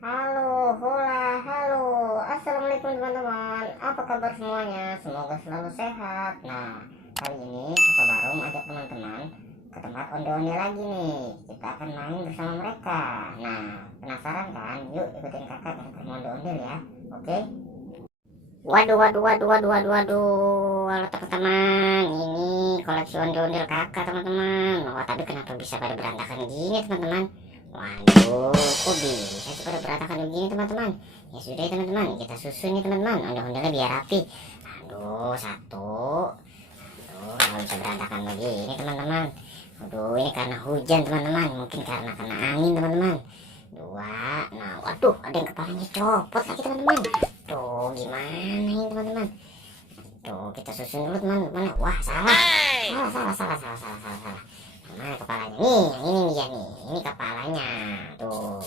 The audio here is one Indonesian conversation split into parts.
Halo, hola, halo. Assalamualaikum teman-teman. Apa kabar semuanya? Semoga selalu sehat. Nah, kali ini Kakak Barum ajak teman-teman ke tempat onde-onde lagi nih. Kita akan main bersama mereka. Nah, penasaran kan? Yuk ikutin kakak ke tempat onde-onde ya. Oke? Waduh, waduh, waduh, waduh, waduh, waduh. Halo teman-teman. Ini koleksi ondel-ondel kakak teman-teman. Wah, tapi kenapa bisa pada berantakan gini teman-teman? Waduh, kok bisa sih pada berantakan begini teman-teman? Ya sudah ya teman-teman, kita susun nih teman-teman. Ondel-ondelnya biar rapi. Aduh, satu. Aduh, nggak bisa berantakan begini teman-teman. Aduh, ini karena hujan teman-teman. Mungkin karena kena angin teman-teman. Dua. Nah, waduh, ada yang kepalanya copot lagi teman-teman. Tuh, gimana ini teman-teman? Tuh, kita susun dulu teman-teman. Wah, salah. Salah. Mana kepalanya? Nih, yang ini dia nih. Ini kepalanya. Tuh.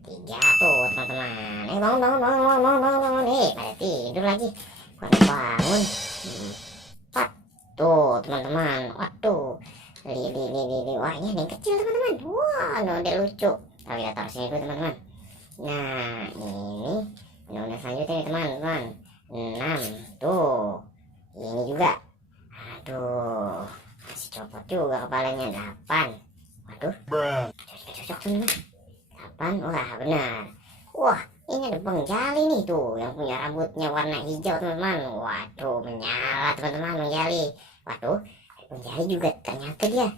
Tiga tuh, teman-teman. Bangun. Nih, pada tidur lagi. Bangun. Empat. Tuh, teman-teman. Waduh. Li. Wah, ini ada yang kecil, teman-teman. Wah, udah lucu. Kalau kita taruh sini dulu, teman-teman. Nah, ini undang-undang selanjutnya nih teman-teman. 6 tuh. Ini juga. Aduh, kasih copot juga kepalanya. 8. Waduh, cocok teman-teman. 8. Wah, benar. Wah, ini ada Bang Jali nih tuh, yang punya rambutnya warna hijau teman-teman. Waduh, menyala teman-teman Bang Jali. Waduh, Bang Jali juga ternyata dia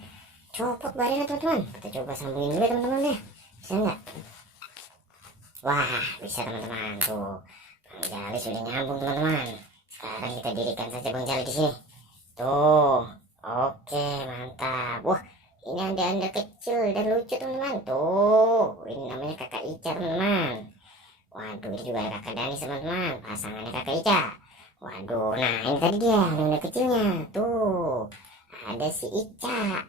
copot badannya teman-teman. Kita coba sambungin dulu teman-teman ya. Bisa nggak? Wah, bisa teman-teman tuh. Bang Jali sudah nyambung teman-teman. Sekarang kita dirikan saja Bang Jali di sini. Tuh, oke mantap. Wah, ini ada anda kecil dan lucu teman-teman. Tuh, ini namanya kakak Ica teman-teman. Waduh, ini juga ada kakak Dani teman-teman. Pasangannya kakak Ica. Waduh, nah ini tadi dia anda kecilnya. Tuh, ada si Ica.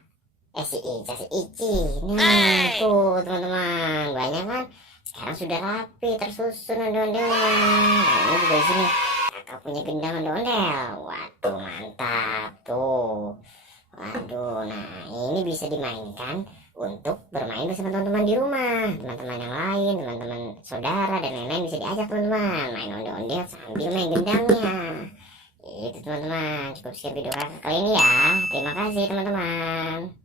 Si Ica, si Ici. Nah, tuh teman-teman. Banyak kan? Sekarang sudah rapi, tersusun ondel-ondelnya. Nah, ini juga di sini kakak punya gendang ondel-ondel. Waduh, mantap tuh. Waduh, nah ini bisa dimainkan untuk bermain bersama teman-teman di rumah. Teman-teman yang lain, teman-teman saudara dan lain-lain bisa diajak teman-teman main ondel-ondel sambil main gendangnya. Itu teman-teman, cukup sekian video kakak kali ini ya. Terima kasih teman-teman.